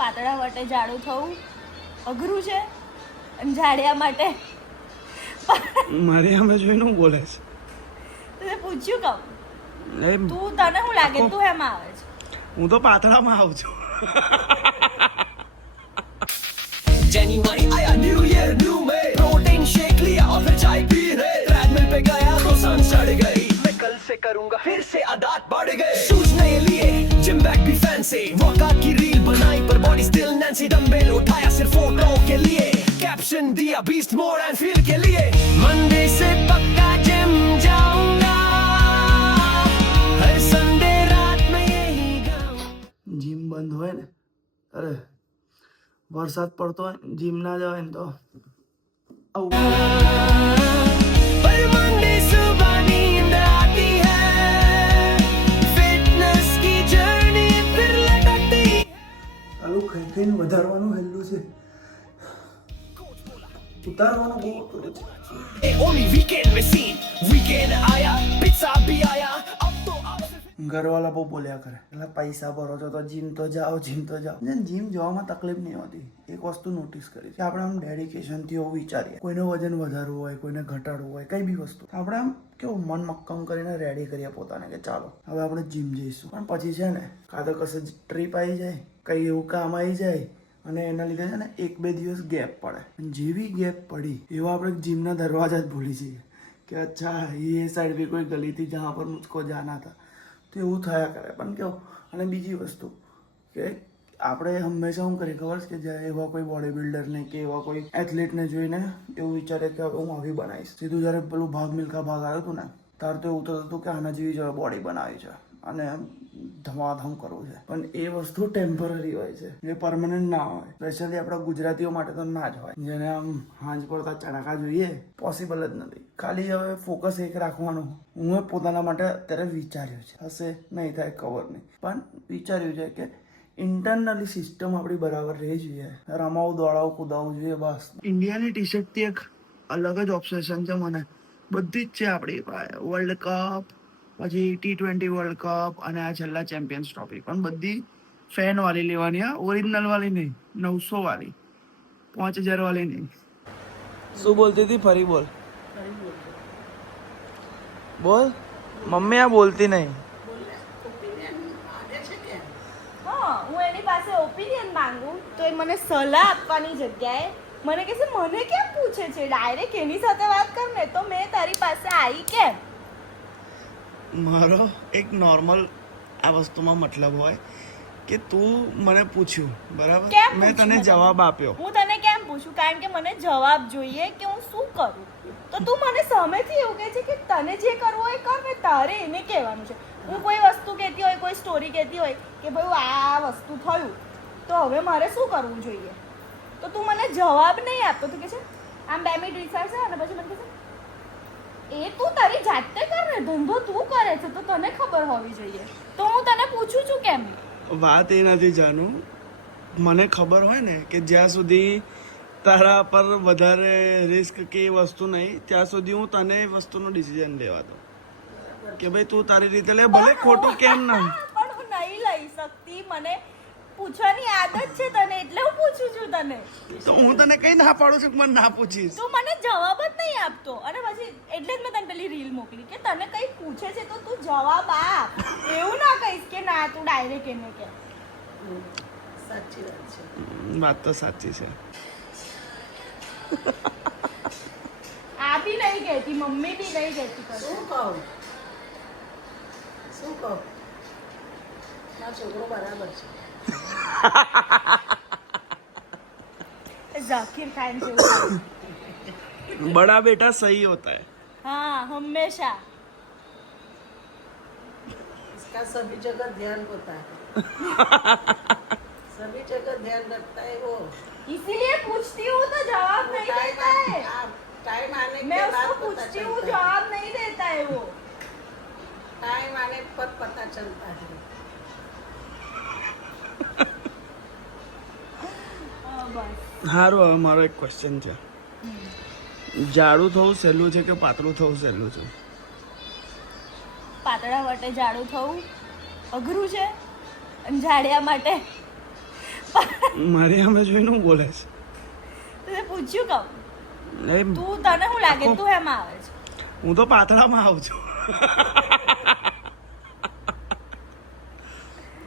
પાતળા માટે જાડું થવું અઘરું છે અને જાડિયા માટે મારે અમે જોઈને હું બોલે છે તે પૂછ્યું કહું એમ તું તને શું લાગે તું એમાં આવે છે હું તો પાતળામાં આવું છું January आया न्यू ईयर न्यू में प्रोटीन शेक लिया और फिर चाय पी रहे ट्रेडमिल पे गया तो सन चढ़ गई मैं कल से करूंगा फिर से आदत बढ़ गए शूज नए लिए जिम बैग भी फैंसी वर्कआउट की रील बनाई पर बॉडी स्टिल नैंसी डंबल उठाया सिर्फ फोटो के लिए कैप्शन दिया बीस्ट मोर एंड फील के लिए मंडे से पक्का जिम जाऊंगा हर संडे रात में यही गाऊंगा જીમ બંધ હોય ને અરે વરસાદ પડતો હોય જીમ ના જવાય ને તો આવું पर मंडे सुबह नींद आती है फिटनेस की जर्नी फिर लटकती આવું ખાઈ ખાઈને વધારવાનું હેલું છે ઉતારવાનું બહુ અઘરું છે ओनली वीकेंड में सीन वीकेंड आया पिज्जा भी आया अब तो आओ ઘરવાળા બહુ બોલ્યા કરે એટલે પૈસા ભરો છો તો જીમ તો જાઓ જીમ જવામાં તકલીફ નહીં હોતી એક વસ્તુ નોટિસ કરી કે આપણે આમ ડેડિકેશનથી એવું વિચારીએ કોઈને વજન વધારવું હોય કોઈને ઘટાડવું હોય કઈ બી વસ્તુ આપણે આમ કેવું મન મક્કમ કરીને રેડી કરીએ પોતાને કે ચાલો હવે આપણે જીમ જઈશું પણ પછી છે ને કાં તો કશે ટ્રીપ આવી જાય કંઈ એવું કામ આવી જાય અને એના લીધે છે ને 1-2 દિવસ ગેપ પડે જેવી ગેપ પડી એવા આપણે જીમના દરવાજા જ ભૂલી જઈએ કે અચ્છા એ સાઈડ બી કોઈ ગલી थी जहाँ पर मुझको जाना था તો એવું થયા કરે પણ કેવું અને બીજી વસ્તુ કે આપણે હંમેશા શું કરીએ ખબર છે કે જ્યારે એવા કોઈ બોડી બિલ્ડરને કે એવા કોઈ એથ્લેટને જોઈને એવું વિચારે કે હવે હું આવી બનાવીશ સીધું જ્યારે પેલું ભાગ મિલ્ખા ભાગ આવ્યું હતું ને ત્યારે તો એવું થતું હતું કે આના જેવી જ બોડી બનાવી છે અને ધમાધમ કરવું છે પણ એ વસ્તુ ટેમ્પરરી હોય છે એ પરમનન્ટ ના હોય સ્પેશિયલી આપણા ગુજરાતીઓ માટે તો ના જ હોય જેને આમ હાંજ પડતા ચડાકા જોઈએ પોસિબલ જ નથી ખાલી હવે ફોકસ એક રાખવાનું હું પોતાના માટે અત્યારે વિચાર્યું છે હશે નહીં થાય ખબર નહીં પણ વિચાર્યું છે કે ઇન્ટરનલી સિસ્ટમ આપણી બરાબર રહેવી જોઈએ રમાવું દોડાવું કૂદાવું જોઈએ બસ ઇન્ડિયાની ટી શર્ટથી એક અલગ જ ઓબ્સેશન છે મને બધી જ છે આપણી પાસે વર્લ્ડ કપ પછી T20 વર્લ્ડ કપ અને આ છેલ્લા ચેમ્પિયન્સ ટ્રોફી પણ બધી ફેન વાળી લેવાની આ ઓરિજિનલ વાળી નહીં 900 વાળી 5000 વાળી નહીં શું બોલતી હતી ફરી બોલ બોલ મમ્મી આ બોલતી નહીં હા હું એની પાસે ઓપિનિયન માંગુ તો એ મને સલાહ આપવાની જગ્યાએ મને કહે છે મને કેમ પૂછે છે ડાયરેક્ટ એની સાથે વાત કર ને તો મેં તારી પાસે આવી કેમ મારો એક નોર્મલ આ વસ્તુમાં મતલબ હોય કે તું મને પૂછ્યું બરાબર કેમ મેં પૂછ્યું તને મને? જવાબ આપ્યો હું તને કેમ પૂછું કારણ કે મને જવાબ જોઈએ કે હું શું કરું તો તું મને સામેથી એવું કહે છે કે તને જે કરવું હોય એ કર ને તારે એને કહેવાનું છે હું કોઈ વસ્તુ કહેતી હોય કોઈ સ્ટોરી કહેતી હોય કે ભાઈ આ વસ્તુ થયું તો હવે મારે શું કરવું જોઈએ તો તું મને જવાબ નહીં આપતો તું કહે છે આમ 2 મિનિટ વિચારશે અને પછી મને કહે છે એ તું તારી જાતે કર ને ધંધો તું કરે છે તો તને ખબર હોવી જોઈએ તો હું તને પૂછું છું કેમ વાત એ નથી જાનું મને ખબર હોય ને કે જ્યાં સુધી તારા પર વધારે રિસ્ક કે એ વસ્તુ નહીં ત્યાં સુધી હું તને એ વસ્તુનો ડિસિઝન લેવા દઉં કે ભાઈ તું તારી રીતે લે ભલે ખોટું કેમ ના પણ હું નહીં લઈ શકતી મને પૂછવાની આદત છે તને એટલે હું પૂછું છું તને તો હું તને કઈ ના પાડું છું કે મને ના પૂછીશ તું મને જવાબ જ નહીં આપતો અને પછી એટલે જ મેં તને પેલી રીલ મોકલી કે તને કંઈ પૂછે છે તો તું જવાબ આપ એવું ના કહીશ કે ના તું ડાયરેક્ટ એને કે સાચી વાત છે વાત તો સાચી છે આ બી નહીં કહેતી મમ્મી બી નહીં કહેતી કશું શું કહું મારો છોકરો બરાબર છે ઝાકીર ખાન છે बड़ा बेटा सही होता है हाँ हमेशा इसका सभी जगह ध्यान होता है सभी जगह ध्यान रखता है वो इसीलिए पूछती हूँ तो जवाब नहीं देता है टाइम आने मैं के उसको बाद पता पूछती हूँ चलता है जवाब नहीं देता है वो टाइम आने पर पता चलता है બસ સારું હવે મારો એક ક્વેશ્ચન છે જાડું થવું સહેલું છે કે પાતળું થવું સહેલું છે પાતળા માટે જાડું થવું અઘરું છે અને જાડિયા માટે મારી સામે જોઈને હું બોલે છે તને પૂછ્યું કહું એ તું તને શું લાગે તું એમાં આવે છે હું તો પાતળામાં આવું છું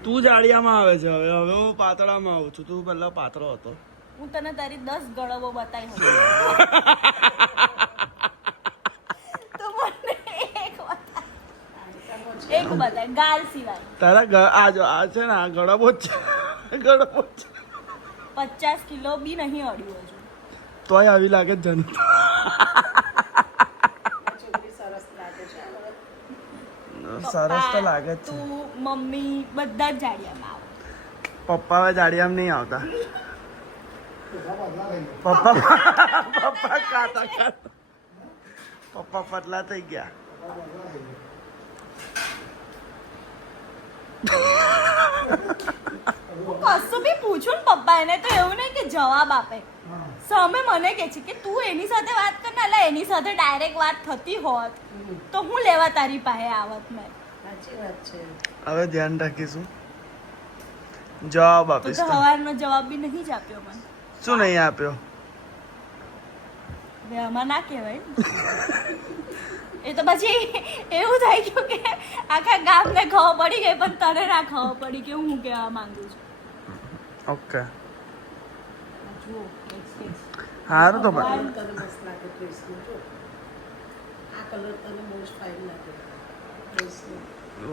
તું જાડિયામાં આવે છે હવે હવે હું પાતળામાં આવું છું તું પહેલા પાતળો હતો હું તને તારી 10 ગળવો બતાવી હોય તો મને એક બતાય ગાલ સિવાય તારા આ છે ને આ ગળબો જ છે ગળબો જ છે 50 કિલો બી નહીં અડ્યું હજુ તોય આવી લાગે જ જન છોકરી સરસ લાગે છે સરસ તો લાગે જ છે તું મમ્મી બધા જ જાડિયામાં આવે પપ્પા હવે જાડિયામાં નહીં આવતા પપ્પા પપ્પા કાતા પપ્પા પતલા થઈ ગયા હું કશું બી પૂછું ને પપ્પા એને તો એવું નહીં કે જવાબ આપે સામે મને કહે છે કે તું એની સાથે વાત કર ને એટલે એની સાથે ડાયરેક્ટ વાત થતી હોત તો હું લેવા તારી પાસે આવત મેં સાચી વાત છે હવે ધ્યાન રાખીશું જવાબ તો આપીશ તો હવારનો જવાબ બી નહીં જ આપ્યો મને શું નહીં આપ્યો હવે આમાં ના કહેવાય ને. એ તો પછી એવું થઈ ગયું કે આખા ગામને ખબર પડી ગઈ પણ તને ના ખબર પડી કે હું કહેવા માંગુ છું ઓકે આ જુઓ સારું તો બસ. તને મસ્ત લાગે ડ્રેસનું જો આ કલર તને બહુ જ ફાઇન લાગે ડ્રેસનું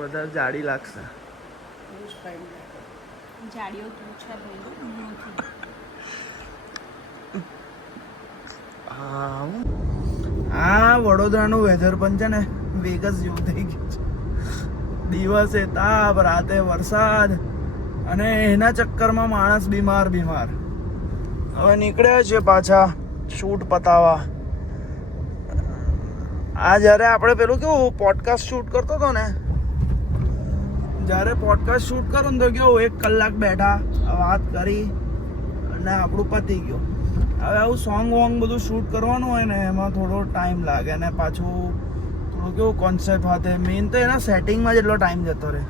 વધારે જાડી લાગશે બહુ જ ફાઇન લાગે જાડીઓ તું છે ભાઈ હું નથી આ વડોદરાનું વેધર પણ છે ને વેગસ જેવું થઈ ગયું છે દિવસે તાપ રાતે વરસાદ અને એના ચક્કરમાં માણસ બીમાર હવે નીકળ્યા છે પાછા શૂટ પતાવા આ જ્યારે આપણે પેલું કેવું પોડકાસ્ટ શૂટ કરતો હતો ને જ્યારે પોડકાસ્ટ શૂટ કરો ને તો કેવું 1 કલાક બેઠા વાત કરી અને આપણું પતી ગયું હવે આવું સોંગ વોંગ બધું શૂટ કરવાનું હોય ને એમાં થોડો ટાઈમ લાગે ને પાછું થોડું કેવું કોન્સેપ્ટ સાથે મેઇન તો એના સેટિંગમાં જ એટલો ટાઈમ જતો રહે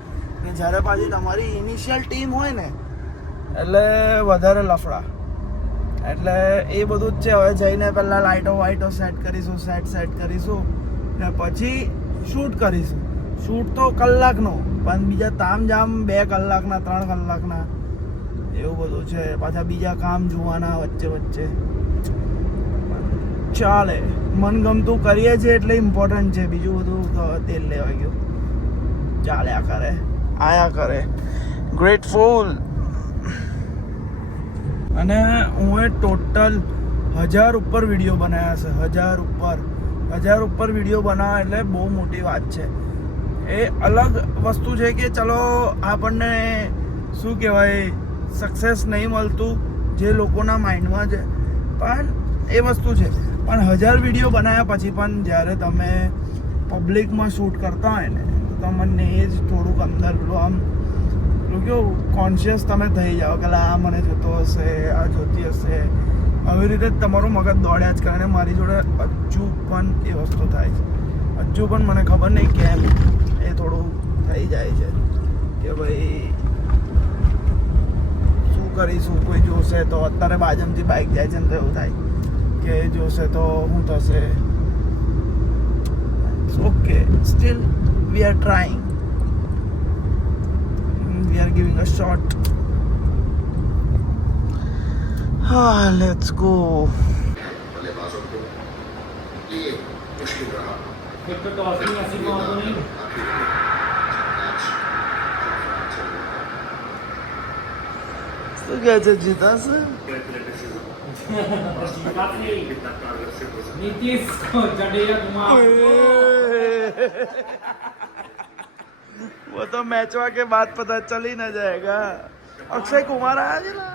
ને જ્યારે પાછી તમારી ઇનિશિયલ ટીમ હોય ને એટલે વધારે લફડા એટલે એ બધું જ છે હવે જઈને પહેલાં લાઇટો સેટ કરીશું સેટ કરીશું ને પછી શૂટ કરીશું શૂટ તો કલાકનો પણ બીજા તામઝામ 2 કલાકના 3 કલાકના એવું બધું છે પાછા બીજા કામ જોવાના વચ્ચે ચાલે મનગમતું કરીએ છીએ એટલે ઇમ્પોર્ટન્ટ છે બીજું બધું તો તેલ લેવા ગયું ચાલ્યા કરે આયા કરે ગ્રેટફુલ અને હું એ ટોટલ 1000 ઉપર વિડીયો બનાવ્યા છે 1000 ઉપર વિડીયો બનાવવા એટલે બહુ મોટી વાત છે એ અલગ વસ્તુ છે કે ચલો આપણને શું કહેવાય સક્સેસ નહીં મળતું જે લોકોના માઇન્ડમાં છે પણ એ વસ્તુ છે પણ 1000 વિડીયો બનાવ્યા પછી પણ જ્યારે તમે પબ્લિકમાં શૂટ કરતા હોય ને તો તમને એ જ થોડુંક અંદર પેલું આમ પેલું કેવું કોન્શિયસ તમે થઈ જાઓ કે આ મને જોતો હશે આ જોતી હશે આવી રીતે જ તમારું મગજ દોડ્યા જ કરે અને મારી જોડે હજુ પણ એ વસ્તુ થાય છે હજુ પણ મને ખબર નહીં કેમ એ થોડું થઈ જાય છે કે ભાઈ કરીશું કોઈ જોશે તો અત્યારે બાજુમાંથી બાઇક જાય છે ને તો એવું થાય કે જોશે તો શું થશે okay still we are trying we are giving a shot હા લેટ્સ ગો बल्लेबाजों को ये मुश्किल रहा શું કહે છે જીતાશે वो तो मैचवा के बाद पता चल ही न जाएगा अक्षय कुमार आया जी ना